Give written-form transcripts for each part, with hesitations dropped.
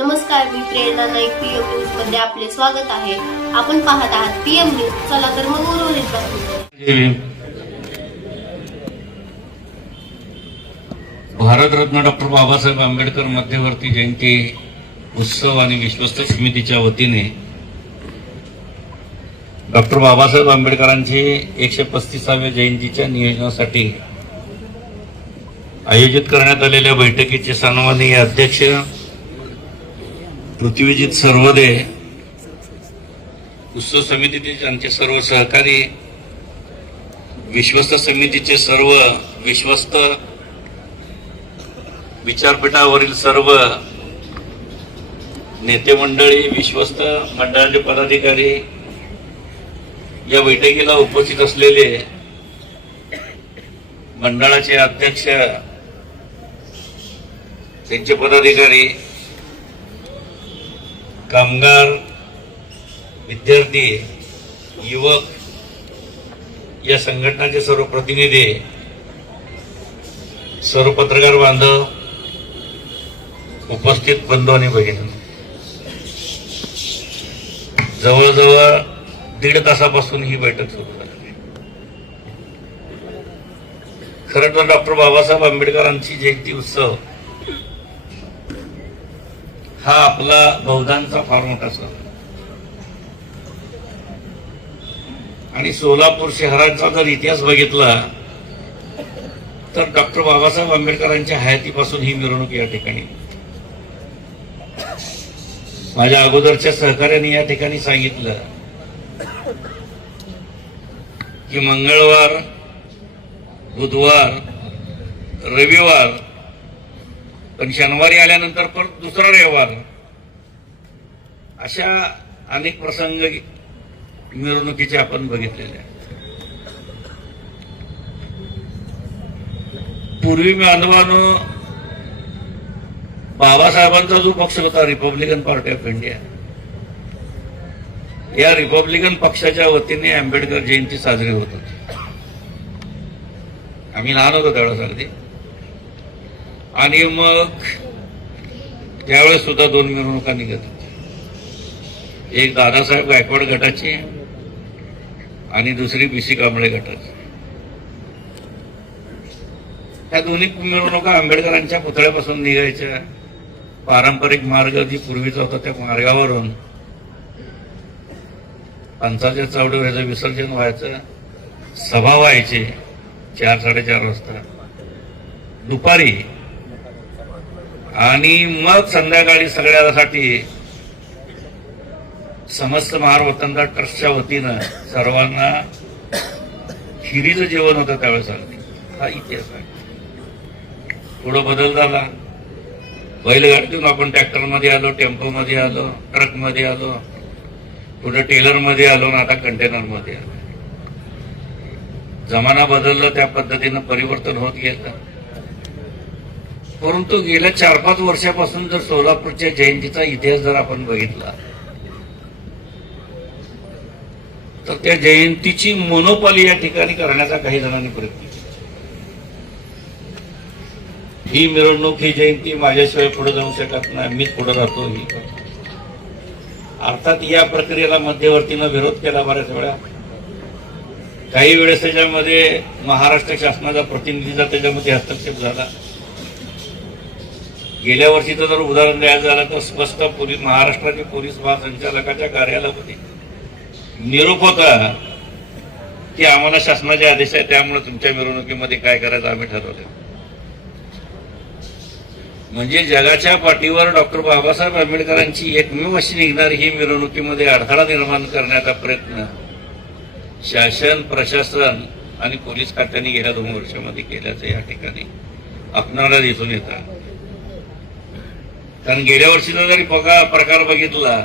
नमस्कार, मी प्रेरणा Naik. PM news मध्ये आपले स्वागत आहे. आपण पाहत आहात पीएम न्यूज. चला तर मग उर्वरित बातमी. भारतरत्न डॉक्टर बाबासाहेब आंबेडकर मध्यवर्ती जयंती उत्सव आणि विश्वस्त समितीच्या वतीने डॉक्टर बाबासाहेब आंबेडकरांची 135व्या जयंतीच्या नियोजनासाठी आयोजित करण्यात आलेल्या बैठकीचे सन्माननीय अध्यक्ष पृथ्वीजीत सर्वदे, उत्सव समितीचे आमचे सर्व सहकारी, विश्वस्त समितीचे सर्व विश्वस्त, विचारपीठावरील सर्व नेते मंडळी, विश्वस्त मंडळाचे पदाधिकारी, या बैठकीला उपस्थित असलेले मंडळाचे अध्यक्ष, त्यांचे पदाधिकारी, कामगार, विद्यार्थी, युवक, या संघटनाचे सर्व प्रतिनिधी, सर्व पत्रकार बांधव, उपस्थित बंधू आणि भगिनी, जवळजवळ 1.5 तासापासून ही बैठक सुरू झाली. खरं तर डॉक्टर बाबासाहेब आंबेडकरांची जयंती उत्सव हा आपला बौद्धांचा फार मोठा सण आणि सोलापूर शहराचा जर इतिहास बघितला तर डॉक्टर बाबासाहेब आंबेडकरांच्या हयातीपासून ही मिरवणूक या ठिकाणी. माझ्या अगोदरच्या सहकार्याने या ठिकाणी सांगितलं की मंगळवार, बुधवार, रविवार, पण शनिवारी आल्यानंतर परत दुसरा रविवार, अशा अनेक प्रसंग मिरवणुकीचे आपण बघितलेले आहेत. पूर्वी बांधवांनो, बाबासाहेबांचा जो पक्ष होता रिपब्लिकन पार्टी ऑफ इंडिया, या रिपब्लिकन पक्षाच्या वतीने आंबेडकर जयंती साजरी होत होती. आम्ही लहान होतो त्यावेळेस अगदी. आणि मग त्यावेळेस सुद्धा 2 मिरवणुका निघत होत्या. एक दादासाहेब गायकवाड गटाची आणि दुसरी बीसी कांबळे गटाची. ह्या दोन्ही मिरवणुका आंबेडकरांच्या पुतळ्यापासून निघायच्या. पारंपरिक मार्ग जी पूर्वीचा होता त्या मार्गावरून पंचाच्या चावडीवर ह्याचं विसर्जन व्हायचं. सभा व्हायची 4-4:30 वाजता दुपारी, आणि मग संध्याकाळी सगळ्यासाठी समस्त महारवतनदार ट्रस्टच्या वतीनं सर्वांना खिरीचं जेवण होतं त्यावेळेस. हा इतिहास आहे. थोडं बदल झाला. बैलगाडीतून आपण ट्रॅक्टरमध्ये आलो, टेम्पोमध्ये आलो, ट्रकमध्ये आलो, पुढे टेलरमध्ये आलो, आता कंटेनरमध्ये आलो. जमाना बदलला, त्या पद्धतीनं परिवर्तन होत गेलं. परंतु गेल्या 4-5 वर्षापासून जर सोलापूरच्या जयंतीचा इतिहास जर आपण बघितला तर त्या जयंतीची मोनोपॉली या ठिकाणी करण्याचा काही जणांनी प्रयत्न केला. ही मिरवणूक, ही जयंती माझ्याशिवाय पुढे जाऊ शकत नाही, मीच पुढे राहतो. ही अर्थात या प्रक्रियेला मध्यवर्तीनं विरोध केला बऱ्याच वेळा. काही वेळेस त्याच्यामध्ये महाराष्ट्र शासनाचा प्रतिनिधीचा त्याच्यामध्ये हस्तक्षेप झाला. गेल्या वर्षीचं जर उदाहरण द्यायचं झालं तर स्पष्ट महाराष्ट्राचे पोलीस महासंचालकाच्या कार्यालयामध्ये निरोप होता की आम्हाला शासनाचे आदेश आहे, त्यामुळे तुमच्या मिरवणुकीमध्ये काय करायचं आम्ही ठरवलं. म्हणजे जगाच्या पाठीवर डॉक्टर बाबासाहेब आंबेडकरांची एकमेव अशी निघणारी ही मिरवणुकीमध्ये अडथळा निर्माण करण्याचा प्रयत्न शासन, प्रशासन आणि पोलीस खात्याने गेल्या 2 वर्षामध्ये केल्याचं या ठिकाणी आपणाला दिसून येतं. कारण गेल्या वर्षीचा जरी प्रकार बघितला,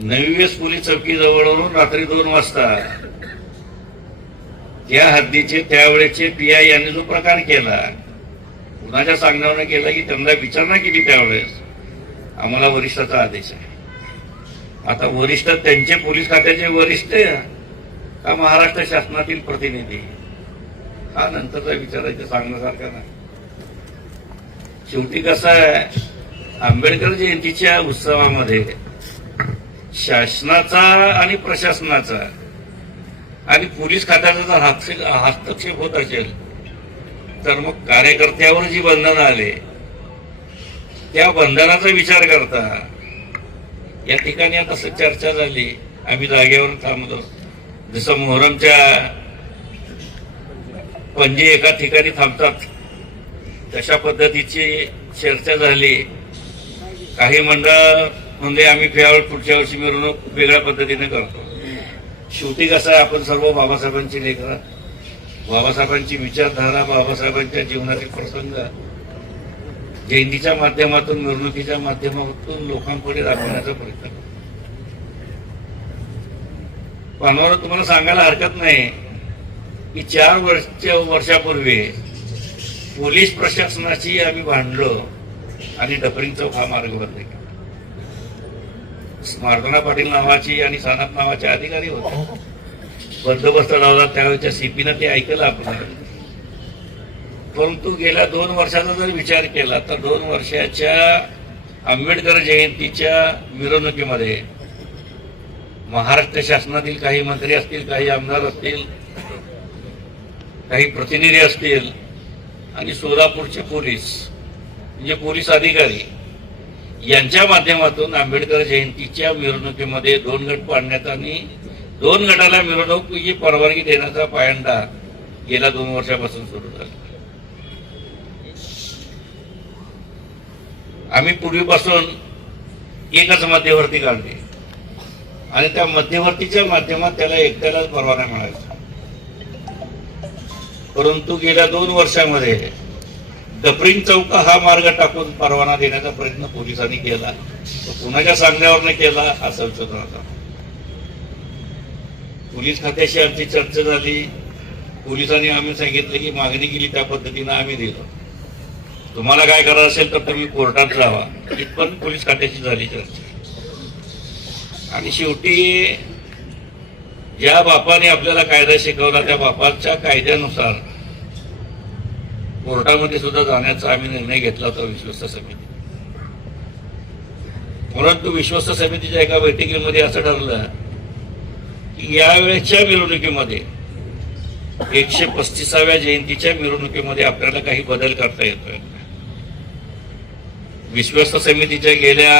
नवी वेस पोलीस चौकी जवळून रात्री 2 वाजता त्या हद्दीचे त्यावेळेचे पीआय यांनी जो प्रकार केला, कुणाच्या सांगण्यावरून केला की त्यांना विचारणा केली त्यावेळेस आम्हाला वरिष्ठाचा आदेश आहे. आता वरिष्ठ त्यांचे पोलीस खात्याचे वरिष्ठ का महाराष्ट्र शासनातील प्रतिनिधी, हा नंतरचा विचारायचं सांगण्यासारखा नाही. शेवटी कसं आहे, आंबेडकर जयंतीच्या उत्सवामध्ये शासनाचा आणि प्रशासनाचा आणि पोलीस खात्याचा जर हस्तक्षेप होत असेल तर मग कार्यकर्त्यावर जी बंधनं आले त्या बंधनाचा विचार करता या ठिकाणी आता चर्चा झाली. आम्ही जागेवर थांबलो. जसं मोहरमच्या पंजे एका ठिकाणी थांबतात तशा पद्धतीची चर्चा झाली. काही मंडळ म्हणजे आम्ही पुढच्या वर्षी मिरवणूक वेगळ्या पद्धतीने करतो. शेवटी कसं आपण सर्व बाबासाहेबांची लेकरं, बाबासाहेबांची विचारधारा, बाबासाहेबांच्या जीवनातील प्रसंग जयंतीच्या माध्यमातून, मिरवणुकीच्या माध्यमातून लोकांपुढे दाखवण्याचा प्रयत्न करतो. पानवाला तुम्हाला सांगायला हरकत नाही की 4 वर्षापूर्वी पोलीस प्रशासनाची आम्ही भांडलो आणि डफरिंग चौक हा मार्ग बंद केला. स्मार्टना पाटील नावाची आणि सानप नावाचे अधिकारी होते. बंदोबस्त लावला त्यावेळेच्या सीपीनं ते ऐकलं आपण. परंतु गेल्या 2 वर्षाचा जर विचार केला तर 2 वर्षाच्या आंबेडकर जयंतीच्या मिरवणुकीमध्ये महाराष्ट्र शासनातील काही मंत्री असतील, काही आमदार असतील, काही प्रतिनिधी असतील आणि सोलापूरचे पोलीस म्हणजे पोलीस अधिकारी यांच्या माध्यमातून आंबेडकर जयंतीच्या मिरवणुकीमध्ये 2 गट पाडण्यात आणि 2 गटाला मिरवणुकीची परवानगी देण्याचा पायंडा गेल्या 2 वर्षापासून सुरू झाला. आम्ही पूर्वीपासून एकच मध्यवर्ती काढले आणि त्या मध्यवर्तीच्या माध्यमात त्याला एकट्यालाच परवाना मिळायचा. परंतु गेल्या 2 वर्षामध्ये डफरिंग चौक हा मार्ग टाकून परवाना देण्याचा प्रयत्न पोलिसांनी केला. तो कुणाच्या सांगण्यावर केला हा संशोधन होता. पोलीस खात्याशी आमची चर्चा झाली. पोलिसांनी आम्ही सांगितलं की मागणी केली त्या पद्धतीनं आम्ही दिलं. तुम्हाला काय करायचं असेल तर तुम्ही कोर्टात जावा. इथपण पोलीस खात्याशी झाली चर्चा. आणि शेवटी ज्या बापाने आपल्याला कायदा शिकवला त्या बापाच्या कायद्यानुसार कोर्टामध्ये सुद्धा जाण्याचा आम्ही निर्णय घेतला होता विश्वस्त समिती. परंतु विश्वस्त समितीच्या एका बैठकीमध्ये असं ठरलं की यावेळेच्या मिरवणुकीमध्ये 135व्या जयंतीच्या मिरवणुकीमध्ये आपल्याला काही बदल करता येतोय. विश्वस्त समितीच्या गेल्या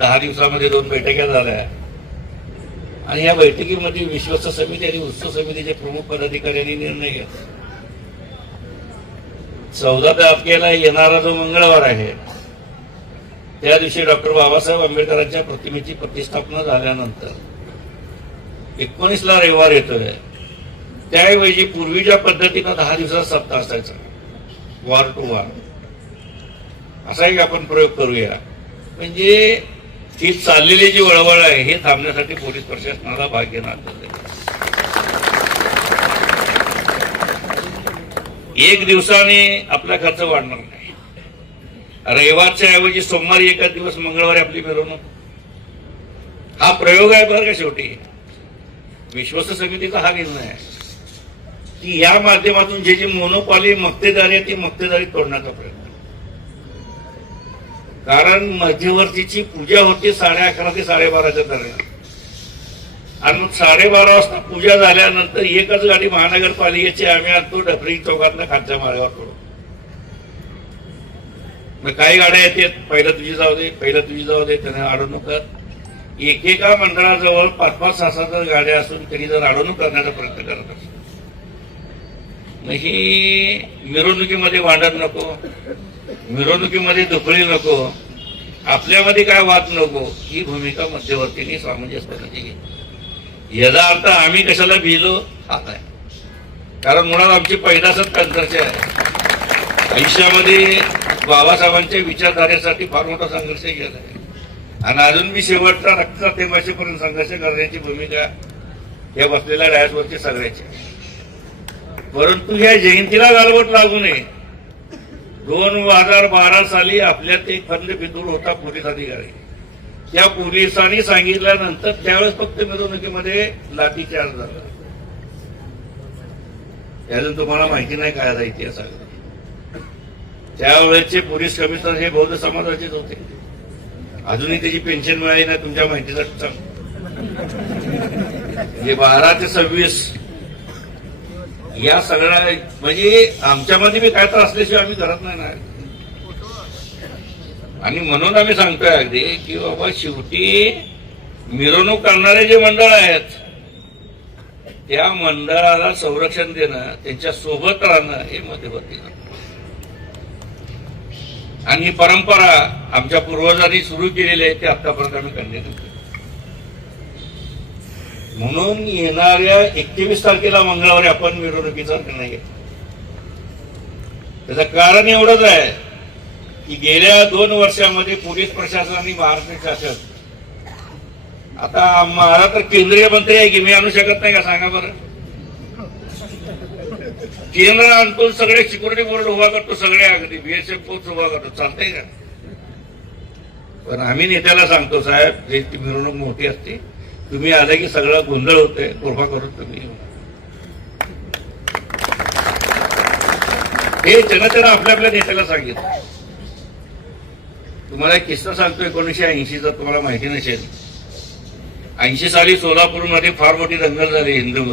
10 दिवसामध्ये 2 बैठका झाल्या आणि या बैठकीमध्ये विश्वस्त समिती आणि उत्सव समितीचे प्रमुख पदाधिकाऱ्यांनी निर्णय घेतला. 14 तारखेला येणारा जो मंगळवार आहे त्या दिवशी डॉक्टर बाबासाहेब आंबेडकरांच्या प्रतिमेची प्रतिष्ठापना झाल्यानंतर 19ला रविवार येतोय. त्याऐवजी पूर्वीच्या पद्धतीनं 10 दिवसाचा सप्ताह असायचा, वार टू वार. असा एक आपण प्रयोग करूया. म्हणजे ही चाललेली जी वळवळ आहे हे थांबण्यासाठी पोलीस प्रशासनाला भाग घेणं आहे. 1 दिवसाने आपला खर्च वाढणार नाही. रविवारच्या ऐवजी सोमवारी एकाच दिवस, मंगळवारी आपली मिरवणूक. हा प्रयोग आहे बरं का. शेवटी विश्वस्त समितीचा हा निर्णय आहे की या माध्यमातून जी मोनोपॉली मक्तेदारी आहे ती मक्तेदारी तोडण्याचा प्रयत्न. कारण मध्यवर्तीची पूजा होती 11:30 ते 12:30च्या दरम्यान आणि मग 12:30 वाजता पूजा झाल्यानंतर एकच गाडी महानगरपालिकेची आम्ही आणतो डफरिंग चौकातल्या खालच्या मार्गावर पडू. मग काही गाड्या येतात, पहिलं तुझी जाऊ दे, पहिलं तुझी जाऊ दे, त्यांना अडवणूक कर. एकेका मंडळाजवळ 5-5, 6-6 गाड्या असून त्यांनी जर अडवणूक करण्याचा प्रयत्न करत असतो. मग ही मिरवणुकीमध्ये भांडण नको, मिरवणुकीमध्ये दुखळी नको, आपल्यामध्ये काय वाद नको, ही भूमिका मध्यवर्तींनी सामंजस्याने घेतली. याचा अर्थ आम्ही कशाला भिलो हात आहे. कारण मुळात आमची पैदासच संघर्ष आहे. आयुष्यामध्ये बाबासाहेबांच्या विचारधारेसाठी फार मोठा संघर्ष केला आहे आणि अजून मी शेवटचा रक्ताचा थेंबापर्यंत संघर्ष करण्याची भूमिका या बसलेल्या डायसवरची सगळ्याची. परंतु या जयंतीला गालबोट लागू नये. 2012 साली आपल्यात एक खंड बिंदूर होता पोलीस अधिकारी. त्या पोलिसांनी सांगितल्यानंतर त्यावेळेस फक्त मिरवणुकीमध्ये लाठीचार्ज झाला. त्यातून तुम्हाला माहिती नाही काय इतिहास आहे. त्यावेळेचे पोलीस कमिशनर हे बौद्ध समाजाचेच होते. अजूनही त्याची पेन्शन मिळाली ना तुमच्या माहितीसाठी सांग. म्हणजे 12 ते 26 या सगळ्या म्हणजे आमच्यामध्ये बी काय तर असल्याशिवाय आम्ही करत नाही ना. आणि म्हणून आम्ही सांगतोय अगदी की बाबा शेवटी मिरवणूक करणारे जे मंडळ आहेत त्या मंडळाला संरक्षण देणं, त्यांच्या सोबत राहणं हे मध्यवर्ती. आणि ही परंपरा आमच्या पूर्वजांनी सुरू केलेली आहे, ते आतापर्यंत आम्ही कंटिन्यू करतो. म्हणून येणाऱ्या 21 तारखेला मंगळवारी आपण मिरवणुकीचा निर्णय घेतो. त्याचं कारण एवढंच आहे की गेल्या 2 वर्षामध्ये पोलीस प्रशासन आणि महाराष्ट्र शासन, आता मला तर केंद्रीय मंत्री आहे की मी आणू शकत नाही का सांगा बरं. केंद्र आणतो, सगळे सिक्युरिटी बोर्ड उभा करतो, सगळे अगदी बीएसएफ फोर्स उभा करतो, चालतंय का. पण आम्ही नेत्याला सांगतो साहेब, ती मिरवणूक मोठी असते, तुम्ही आले की सगळं गोंधळ होतोय, कृपा करून तुम्ही. हे जनतेनं आपल्या आपल्या नेत्याला सांगितलं. तुम्हाला एक किस्सा सांगतो 1980चा, तुम्हाला माहिती नसेल. 80 साली सोलापूरमध्ये फार मोठी दंगल झाली, हिंदू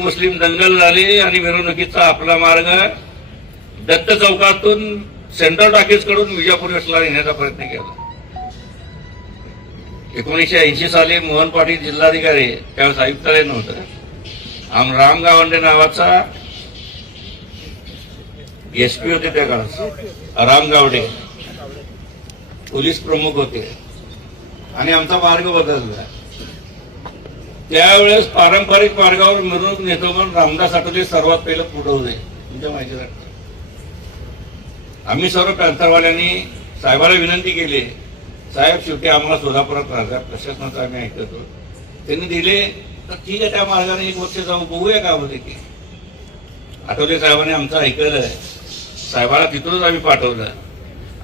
मुस्लिम दंगल झाली आणि मिरवणुकीचा आपला मार्ग दत्त चौकातून सेंट्रल टॉकीज कडून विजापूर वेस्टला नेण्याचा प्रयत्न केला. 1980 साली मोहन पाटील जिल्हाधिकारी, त्यावेळेस आयुक्तालय नव्हतं, राम गावंडे नावाचा एसपी होते त्या काळात, राम गावडे पोलीस प्रमुख होते आणि आमचा मार्ग बदलला. त्यावेळेस पारंपरिक मार्गावर मिरवणूक नेतो म्हणून रामदास आठवले सर्वात पहिलं पुढे होते, तुमच्या माहितीसाठी. आम्ही सर्व पॅन्थरवाल्यांनी साहेबाला विनंती केली, साहेब शेवटी आम्हाला सोलापुरात राहतात, प्रशासनाचं आम्ही ऐकतो. त्यांनी दिले तर ठीक आहे, त्या मार्गाने 1 वर्ष जाऊ, बघूया का होते की. आठवले साहेबांनी आमचं ऐकलं, साहेबाला तिथूनच आम्ही पाठवलं.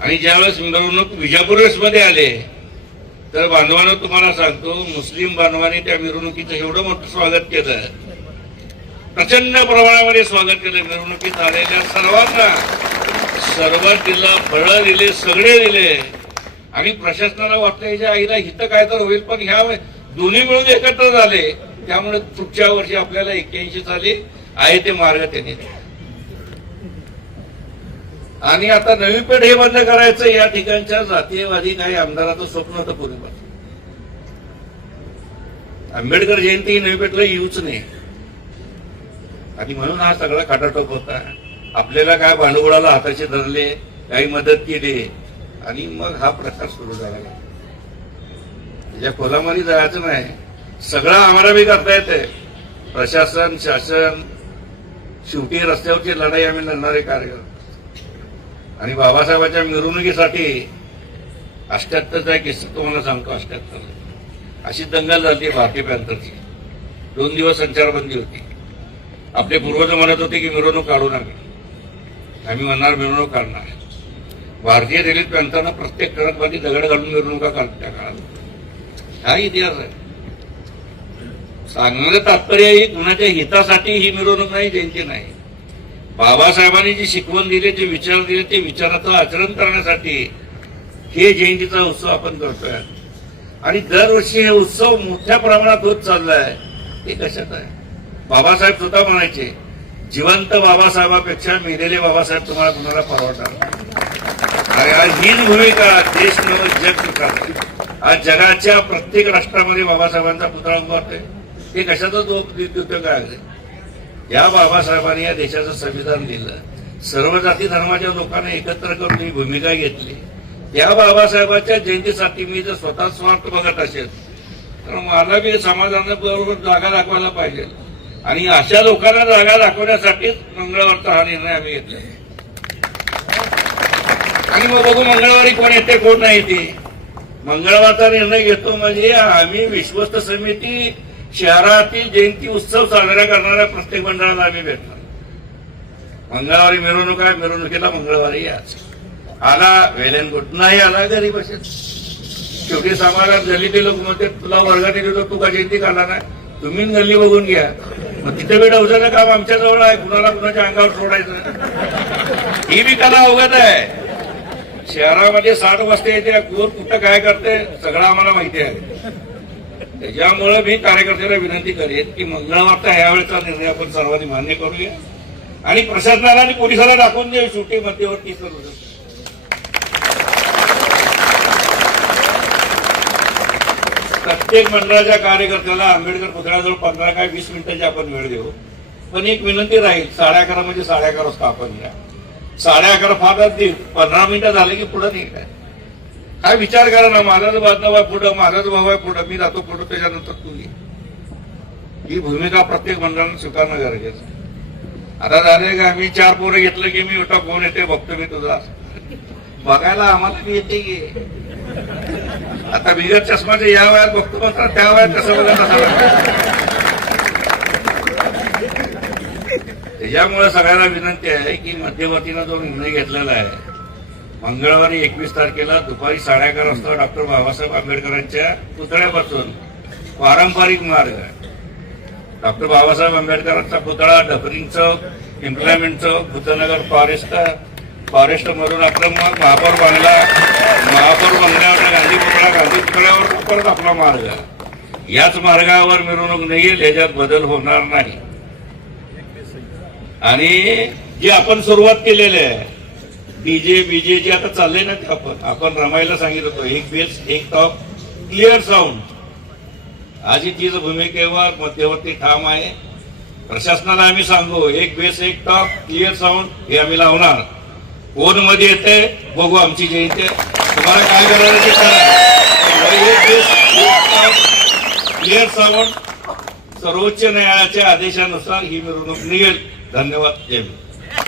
आणि ज्यावेळेस मिरवणूक विजापूर वेस्टमध्ये आले तर बांधवांना तुम्हाला सांगतो, मुस्लिम बांधवांनी त्या मिरवणुकीचं एवढं मोठं स्वागत केलं, प्रचंड प्रमाणामध्ये स्वागत केलं. मिरवणुकीत आलेल्या सर्वांना सरबत दिलं, फळं दिले, सगळे दिले. आणि प्रशासनाला वाटलं याच्या आईला हित काय तर होईल, पण ह्या दोन्ही मिळून एकत्र झाले. त्यामुळे पुढच्या वर्षी आपल्याला 81 साली आहे ते मार्ग त्यांनी. आणि आता नवी पेठ हे बंद करायचं, या ठिकाणच्या जातीयवादी काही आमदाराचं स्वप्न होतं पूर्वीपासून. आंबेडकर जयंती नवी पेठला येऊच नाही, आणि म्हणून हा सगळा खाटाटोप होता. आपल्याला काय भांडवलाला हाताशी धरले, काही मदत केली, आणि मग हा प्रकार सुरू झाला. त्याच्या खोलामध्ये जायचं नाही, सगळं आम्हाला बी करता येते. प्रशासन, शासन, शेवटी रस्त्यावरची लढाई आम्ही लढणारे कार्यकर्ते. आणि बाबासाहेबांच्या मिरवणुकीसाठी 78चा किस्सा तुम्हाला सांगतो. 78 अशी दंगल झाली भारतीय पॅन्थरची. 2 दिवस संचारबंदी होती. आपले पूर्वज म्हणत होते की मिरवणूक काढू नका, आम्ही म्हणणार मिरवणूक काढणार. भारतीय दलित पॅन्थरनं प्रत्येक ट्रकमध्ये दगड घालून मिरवणुका काढल्या त्या काळात. हा इतिहास आहे. सांगण्याचं तात्पर्य ही कुणाच्या हितासाठी ही मिरवणूक नाही, जयंती नाही. बाबासाहेबांनी जी शिकवण दिली, जे विचार दिले, ते विचाराचं आचरण करण्यासाठी हे जयंतीचा उत्सव आपण करतोय. आणि दरवर्षी हे उत्सव मोठ्या प्रमाणात होत चाललाय. हे कशात आहे? बाबासाहेब स्वतः म्हणायचे, जिवंत बाबासाहेबापेक्षा मेलेले बाबासाहेब तुम्हाला कुणाला परवडणार. आणि आज हीच भूमिका देश नव जग स्वीकारते. आज जगाच्या प्रत्येक राष्ट्रामध्ये बाबासाहेबांचा पुतळा उभारतोय. हे कशाचा उपयोग आहे? या बाबासाहेबांनी या देशाचं संविधान दिलं, सर्व जाती धर्माच्या लोकांना एकत्र करून ही भूमिका घेतली. या बाबासाहेबांच्या जयंतीसाठी मी जर स्वतः स्वार्थ बघत असेल तर मला बी समाजाबरोबर जागा दाखवायला पाहिजे. आणि अशा लोकांना जागा दाखवण्यासाठीच मंगळवारचा हा निर्णय आम्ही घेतला. आणि मग बघू मंगळवारी कोण येते कोण नाही येते. मंगळवारचा निर्णय घेतो म्हणजे आम्ही विश्वस्त समिती शहरातील जयंती उत्सव साजरा करणाऱ्या प्रत्येक मंडळाला आम्ही भेटणार. मंगळवारी मिरवणूक आहे, मिरवणुकीला मंगळवारी याच. आला वेल अँड गुड, नाही आला घरी बसेल. शेवटी समाजात गल्लीतील लोक म्हणते तुला वर्गात येतो, तू का जयंती काढला नाही, तुम्ही गल्ली बघून घ्या. मग तिथे बी डवसाचं काम आमच्या जवळ आहे, कुणाला कुणाच्या अंगावर सोडायचं. ही बी कला अवगत आहे. शहरामध्ये 60 वाजता येते, कोण कुठं काय करते सगळं आम्हाला माहिती आहे. त्याच्यामुळे मी कार्यकर्त्याला विनंती करेन की मंगळवारचा यावेळेचा निर्णय आपण सर्वांनी मान्य करूया आणि प्रशासनाला आणि पोलिसाला दाखवून देऊ शेवटी मध्यवर्ती सर्व. प्रत्येक मंडळाच्या कार्यकर्त्याला आंबेडकर पुतळ्याजवळ 15 काय 20 मिनिटांची आपण वेळ देऊ. पण एक विनंती राहील, 11:30 म्हणजे 11:30 वाजता आपण या. 11:30 फारच देईल, 15 मिनिटं झाले की पुढे नाही काय. काय विचार करा ना, माझाच बांधव आहे पुढं, माझाच भाऊ आहे पुढं, मी जातो पुढं, त्याच्यानंतर तू ये. ही भूमिका प्रत्येक मंडळानं स्वीकारणं गरजेचं आहे. आता झाले का मी 4 पोरं घेतलं की मी उठा कोण येते बघतो मी तुझा, बघायला आम्हाला बी येते की. आता बिगर चष्माचे या वयात बघतो मात्र त्या वयात कसं बघा तसं. त्याच्यामुळे सगळ्यांना विनंती आहे की मध्यवर्तीनं जो निर्णय घेतलेला आहे, मंगळवारी 21 तारखेला दुपारी 11:30 वाजता डॉक्टर बाबासाहेब आंबेडकरांच्या पुतळ्यापासून पारंपरिक मार्ग डॉक्टर बाबासाहेब आंबेडकरांचा पुतळा, डफरिंग चौक, इम्प्लॉयमेंट चौक, भूतनगर फॉरेस्ट मधून आपलं मग महापौर बंगल्यावर गांधी पुतळ्यावर परत आपला मार्ग. याच मार्गावर मिरवणूक निघेल, याच्यात बदल होणार नाही. आणि जे आपण सुरुवात केलेली आहे डीजे बीजे जे आता चाललंय ना, ते आपण रमायला सांगितलं होतं, एक बेस एक टॉप क्लिअर साऊंड. आजही तीच भूमिकेवर मध्यवर्ती ठाम आहे. प्रशासनाला आम्ही सांगू, एक बेस एक टॉप क्लिअर साऊंड हे आम्ही लावणार. कोण मध्ये येते बघू, आमची जयंती तुम्हाला काय करायचं ते करा. एक बेस एक टॉप क्लिअर साऊंड, सर्वोच्च न्यायालयाच्या आदेशानुसार ही मिरवणूक निघेल. धन्यवाद. जय हिंद.